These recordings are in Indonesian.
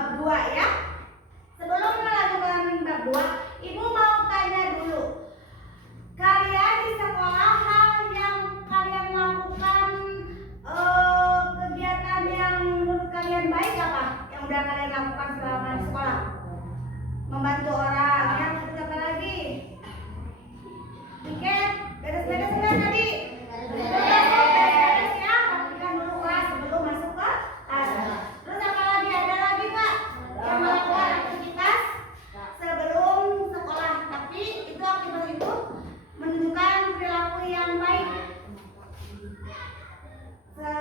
bab 2 ya. Sebelum melanjutkan bab 2, Ibu mau tanya dulu. Kalian di sekolah hal yang kalian lakukan, kegiatan yang menurut kalian baik apa? Yang udah kalian lakukan selama di sekolah? Membantu orang, yang terus apa lagi? Piket, beres-beres kan tadi? Beres ya, rapikan dulu kelas sebelum masuk ke kelas. Terus apa lagi? Ada lagi Kak? Yang melakukan aktivitas sebelum sekolah, tapi itu aktivitas itu menunjukkan perilaku yang baik.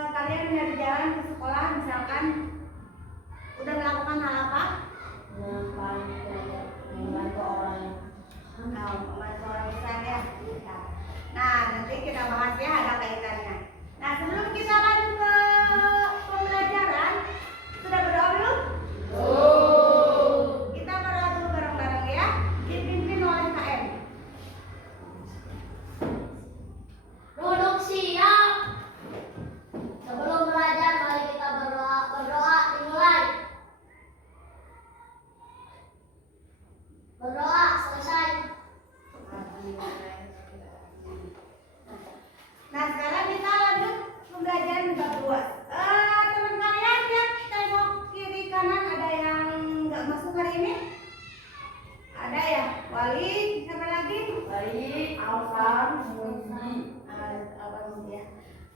Kalian dari jalan ke sekolah misalkan udah melakukan hal apa? Membantu orang. Membantu orang besar ya. Nah, nanti kita bahas ya, ada kaitannya. Nah, sebelum kita lanjut ke pembelajaran, sudah berdoa belum? Kita berdoa dulu bareng-bareng ya, dipimpin oleh KM. Duduk siap. Sebelum belajar, mari kita berdoa. Berdoa dimulai. Berdoa selesai. Nah, sekarang kita lanjut pembelajaran bab 2. Teman kalian lihat tengok kiri kanan, ada yang nggak masuk hari ini? Ada ya? Wali, siapa lagi? Baik, Alvan, Muji. Alvan Muji ya.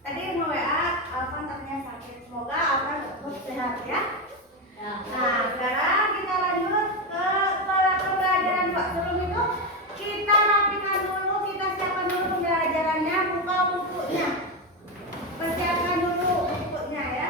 Tadi mau WA, Alvan katanya sakit. Semoga Alvan tetap sehat ya. Nah, sekarang kita lanjut ke pembelajaran Pak. Sebelum itu kita rapikan dulu, kita siapkan dulu pembelajarannya, buka bukunya. Persiapkan dulu bukunya ya.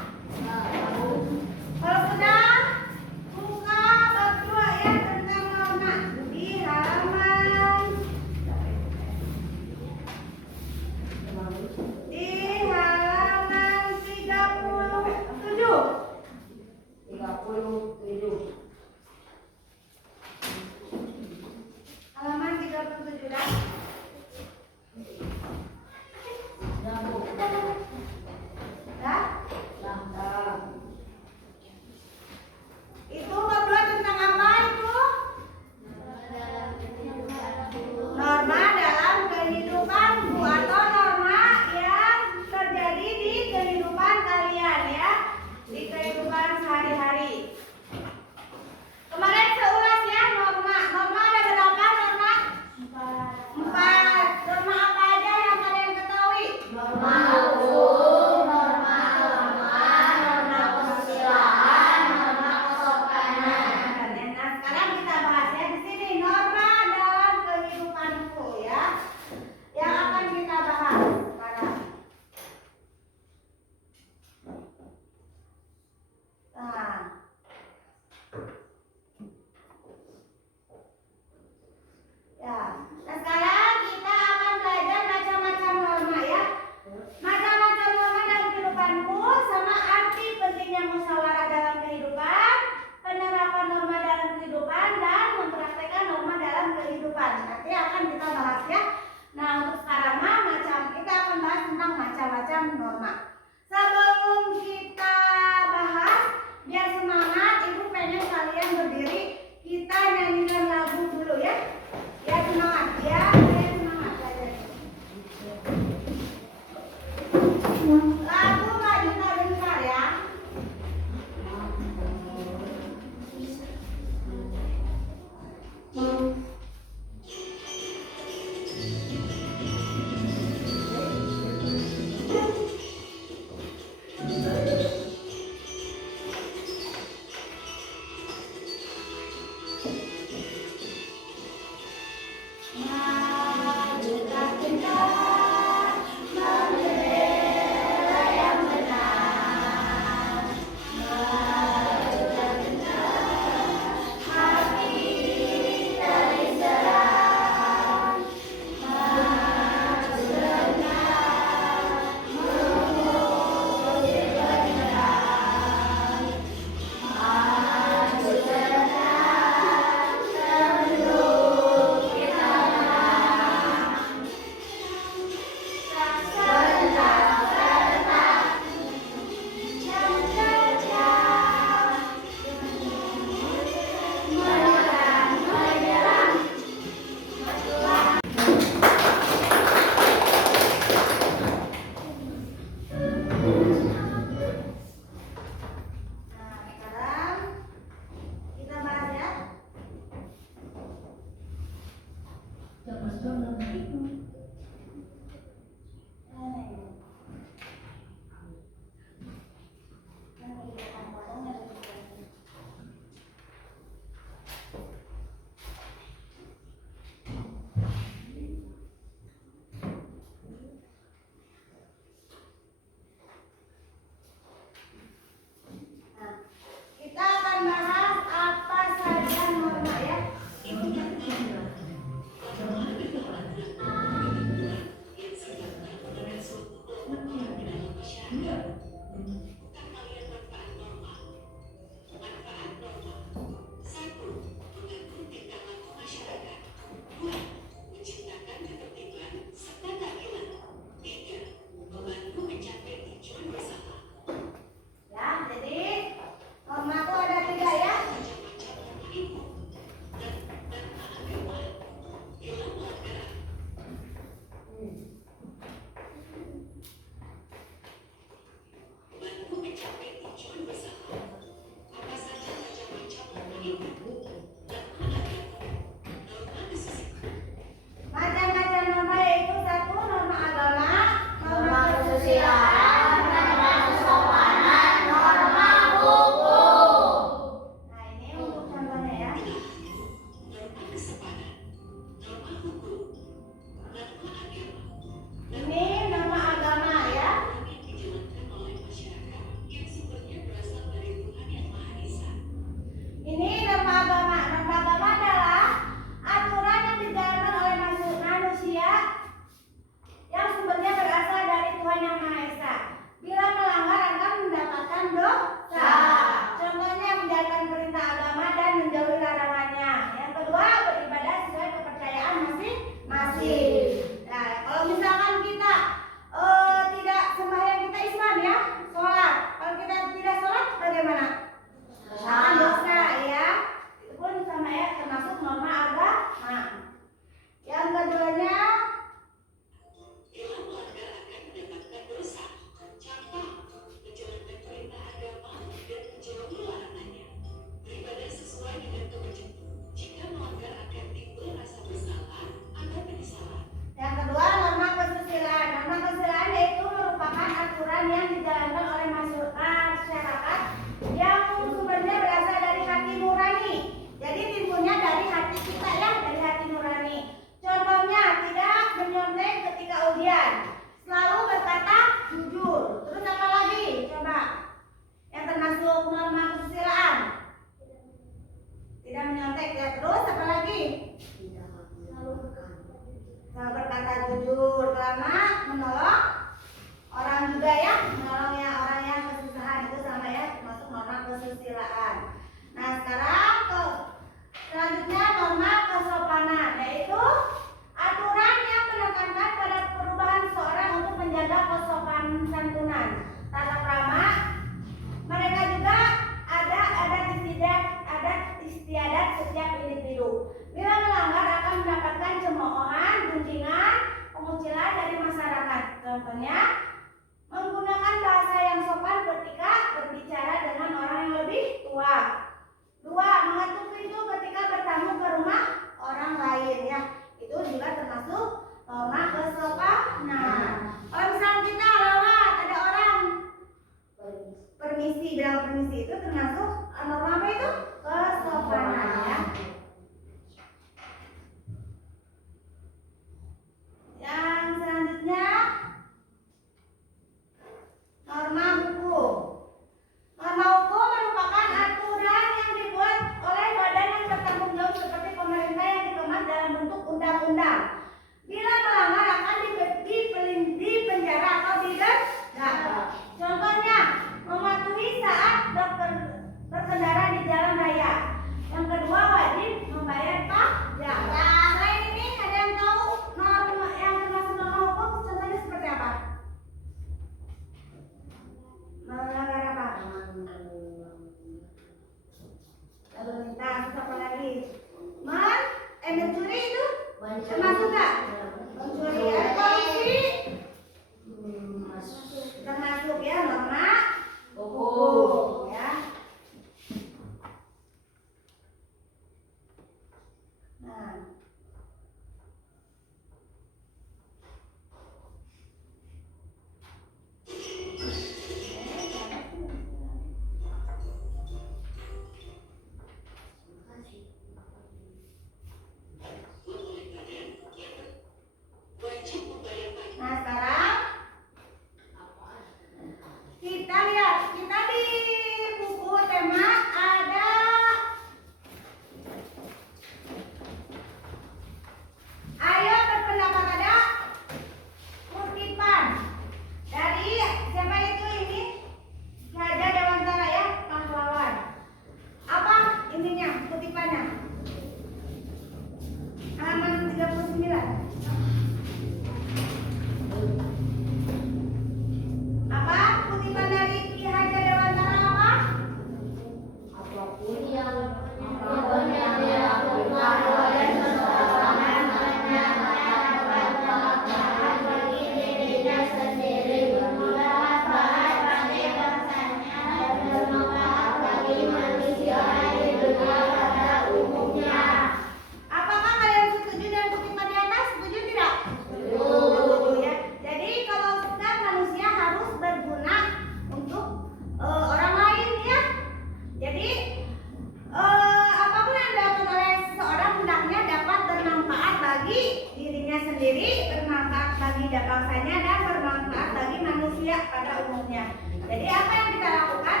manusia pada umumnya. Jadi apa yang kita lakukan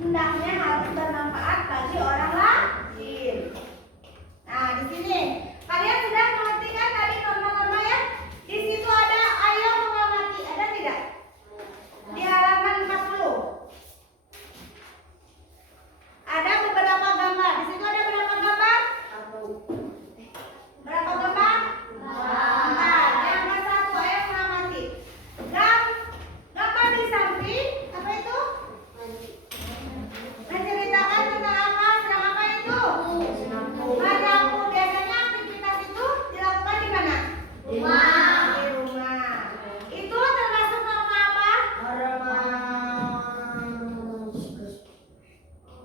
hendaknya harus bermanfaat bagi orang lain. Nah, di sini kalian sudah mengerti kan tadi norma-norma ya? Di situ ada ayo mengamati, ada tidak? Di halaman 40. Ada beberapa gambar. Di situ ada berapa gambar? Berapa gambar? Nah, gambar satu ayo mengamati. Gambar di samping apa itu? Menceritakan tentang apa? Sedang apa itu? Menyapu. Biasanya aktivitas itu dilakukan di mana? Rumah. Di rumah. Itu termasuk norma apa?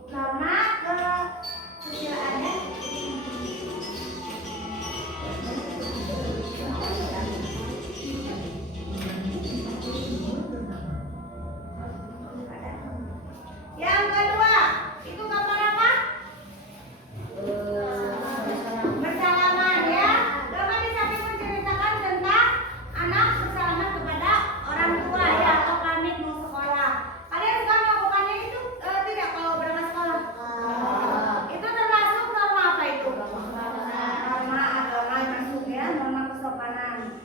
Norma kesusilaan ya. Yang kedua, itu gambar apa? Bersalaman ya. Gambar di samping menceritakan tentang anak bersalaman kepada orang tua ya, atau pamit mau sekolah. Kalian suka melakukannya itu tidak kalau berangkat sekolah? Itu termasuk norma apa itu? Norma agama masuk ya, norma kesopanan.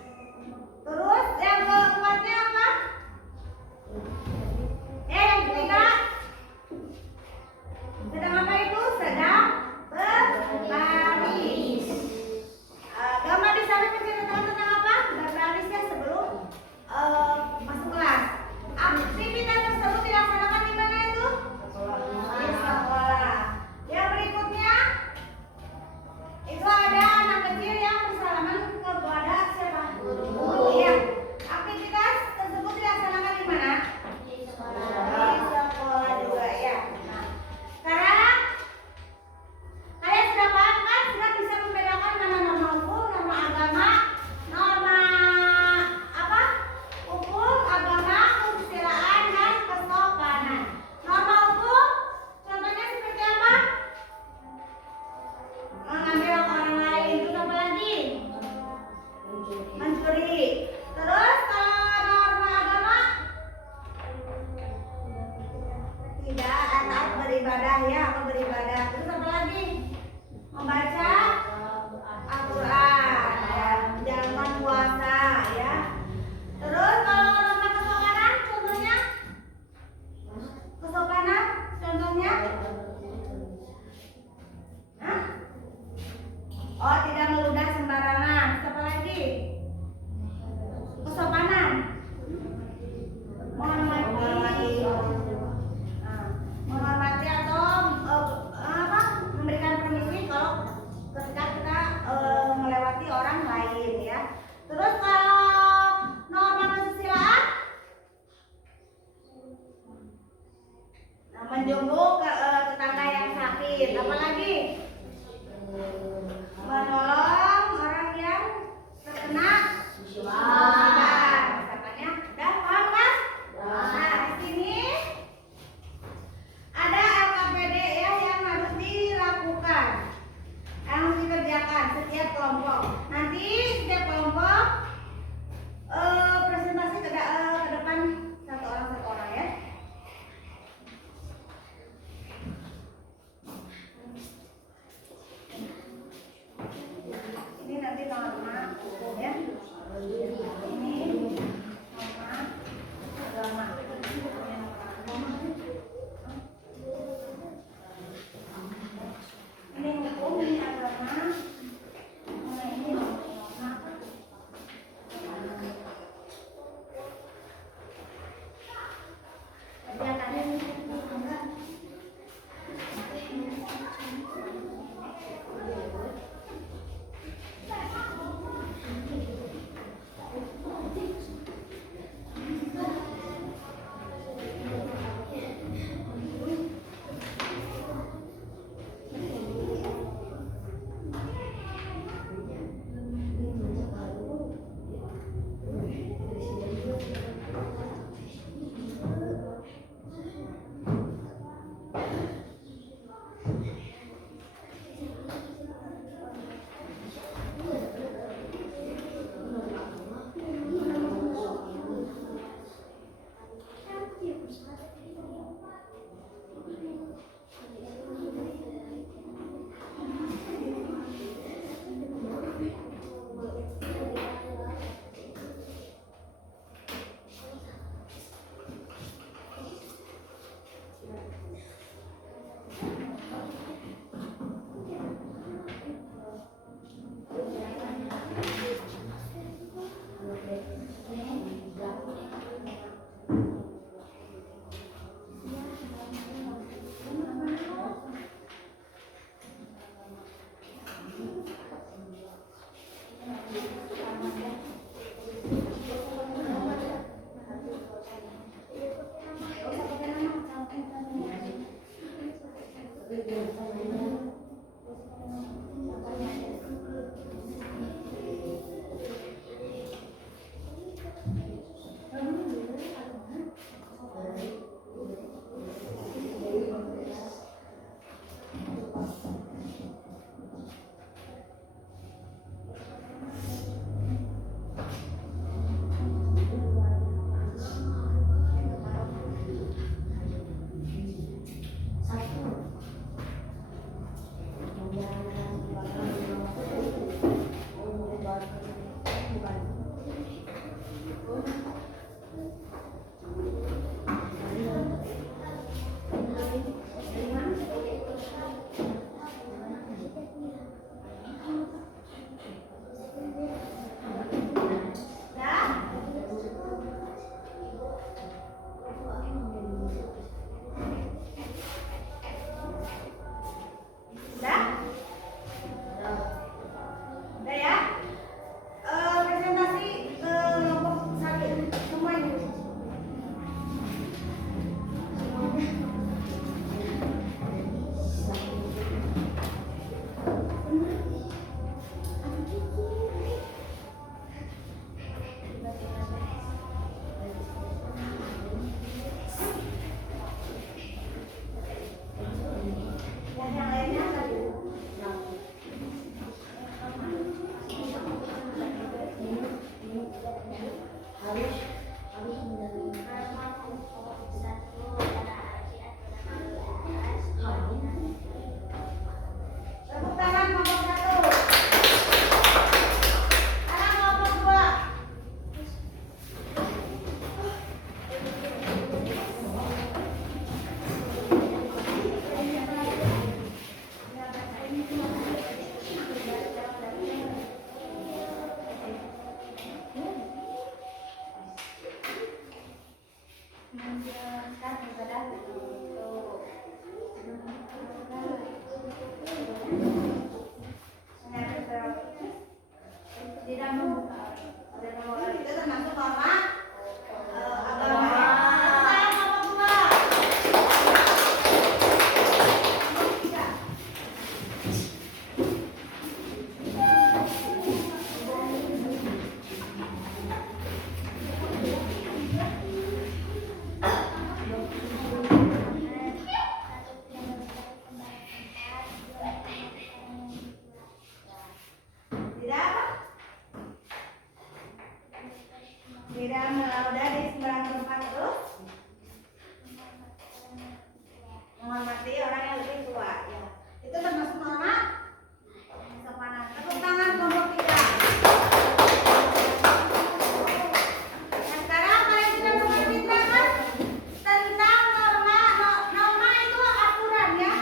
Terus yang keempatnya apa? Yang ketiga, sedang apa itu? Sedang berbaris. Gambar di samping menceritakan tentang apa? Berbaris ya sebelum masuk kelas. Aktivitas tersebut dilaksanakan di mana itu? Di sekolah. Yang berikutnya itu ada anak kecil yang bersalaman kepada siapa? Guru. Ya. Aktivitas tersebut dilaksanakan di mana? Di sekolah juga ya. Nah, sekarang kalian sudah paham kan? Sudah bisa membedakan mana norma hukum, norma agama, norma apa? Hukum, agama, kesusilaan, dan kesopanan. Norma hukum contohnya seperti apa? Mengambil hak orang lain. Terus apa lagi? Mencuri. Terus kalau norma agama tidak taat beribadah ya, apa beribadah. Terus apa lagi? Membaca Al-Quran ya, menjalankan puasa ya. Terus kalau norma kesopanan contohnya? Kesopanan contohnya? Hah? Oh, tidak meludah sembarangan. Terus apa lagi? Kesopanan menghormati. Menghormati atau apa? Memberikan permisi kalau ketika kita melewati orang lain ya. Terus kalau norma kesusilaan, nah, menjenguk tetangga yang sakit. Apalagi menolong orang yang terkena musibah. Misalnya, udah paham kan? Nah, di sini ada LKPD ya yang harus dilakukan, yang harus dikerjakan setiap kelompok. Nanti setiap kelompok presentasi ke depan satu orang ya. menjelaskan ibadah itu. Tidak membuka. Itu termasuk norma agama. Tidak melauda di sembarang tempat terus menghormati orang yang lebih tua, ya. Itu termasuk norma kesopanan. Tepuk tangan kelompok 3. Nah, sekarang kalian sudah mengerti kan tentang norma itu aturan, ya.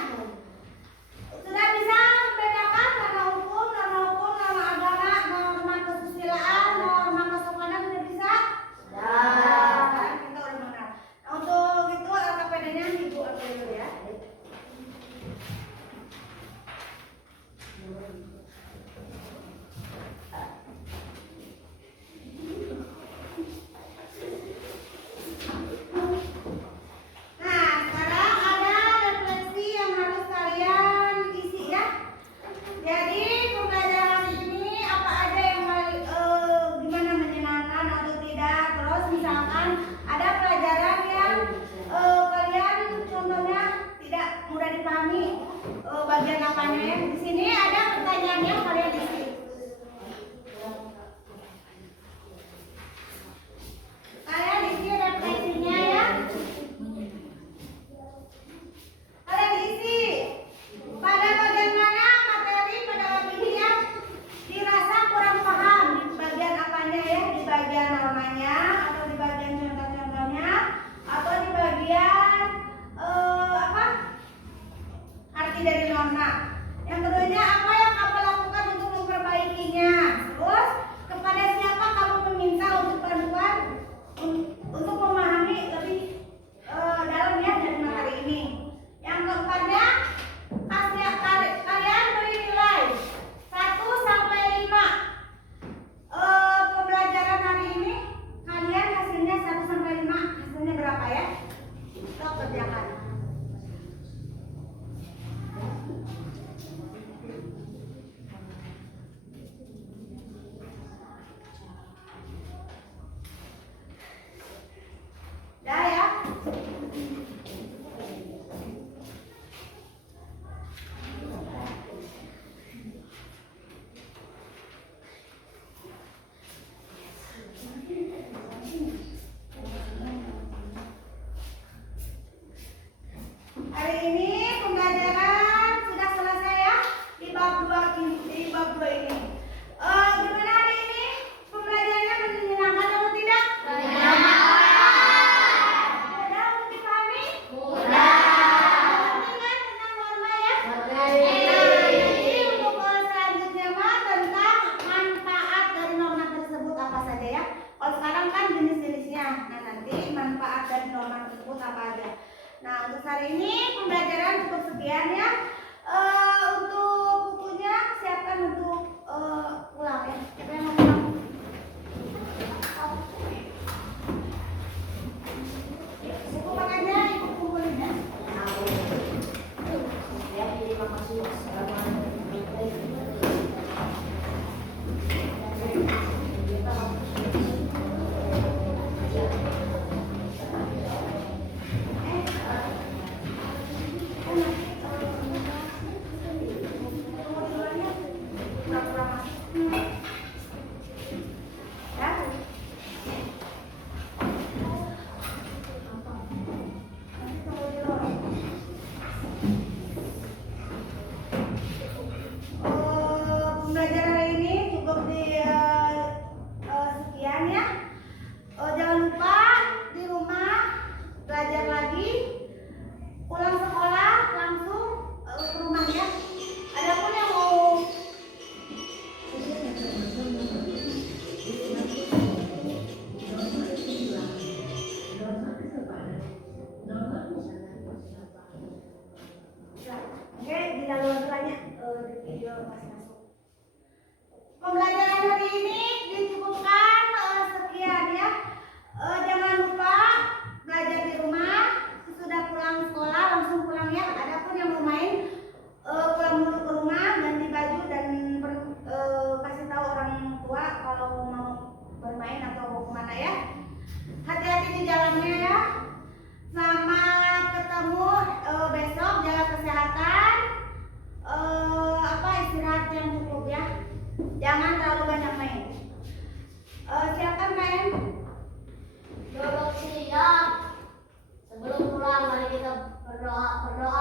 Sudah bisa membedakan norma agama, norma kesusilaan, norma kesopanan sudah bisa? Sekarang kita udah mengenal. Nah, untuk itu LKPD-nya Ibu ambil dulu, ya. Nah, sekarang ada refleksi yang harus kalian isi, ya. Jadi pembelajaran ini apa aja yang gimana menyenangkan atau tidak. Terus misalkan ada pelajaran yang kalian contohnya tidak mudah dipahami bagian apanya, ya. Di sini ada pertanyaannya, kalian isi. Kalian isi refleksinya, ya. Kalian isi pada bagian mana materi pada waktu ini yang dirasa kurang paham, di bagian apanya, ya, di bagian normanya atau di bagian contoh-contohnya atau di bagian arti dari norma. Yang keduanya, apa yang kamu lakukan untuk memperbaikinya? Terus kepada siapa kamu meminta untuk bantuan untuk memahami lebih dalam, ya, dari materi ini. Yang keempatnya, kalian beri nilai 1 sampai 5. Pembelajaran hari ini kalian hasilnya 1 sampai 5. Hasilnya berapa, ya? Kita kerjakan. Dah, ya. Hari ini pembelajaran sudah selesai, ya, di bab 2 ini. Gimana hari ini? Pembelajarannya menyenangkan atau tidak? Mudah untuk dipahami? Mengerti kan tentang norma, ya? Jadi untuk selanjutnya mah tentang manfaat dari norma tersebut apa saja, ya. Kalau sekarang kan jenis-jenisnya. Nah, nanti manfaat dari norma tersebut apa aja. Nah, untuk hari ini pembelajaran cukup sekian, ya. Untuk bukunya siapkan untuk pulang, ya. Siapa yang mau pulang? Buku makannya Ibu kumpulin, ya. Pura-pura masuk. berdoa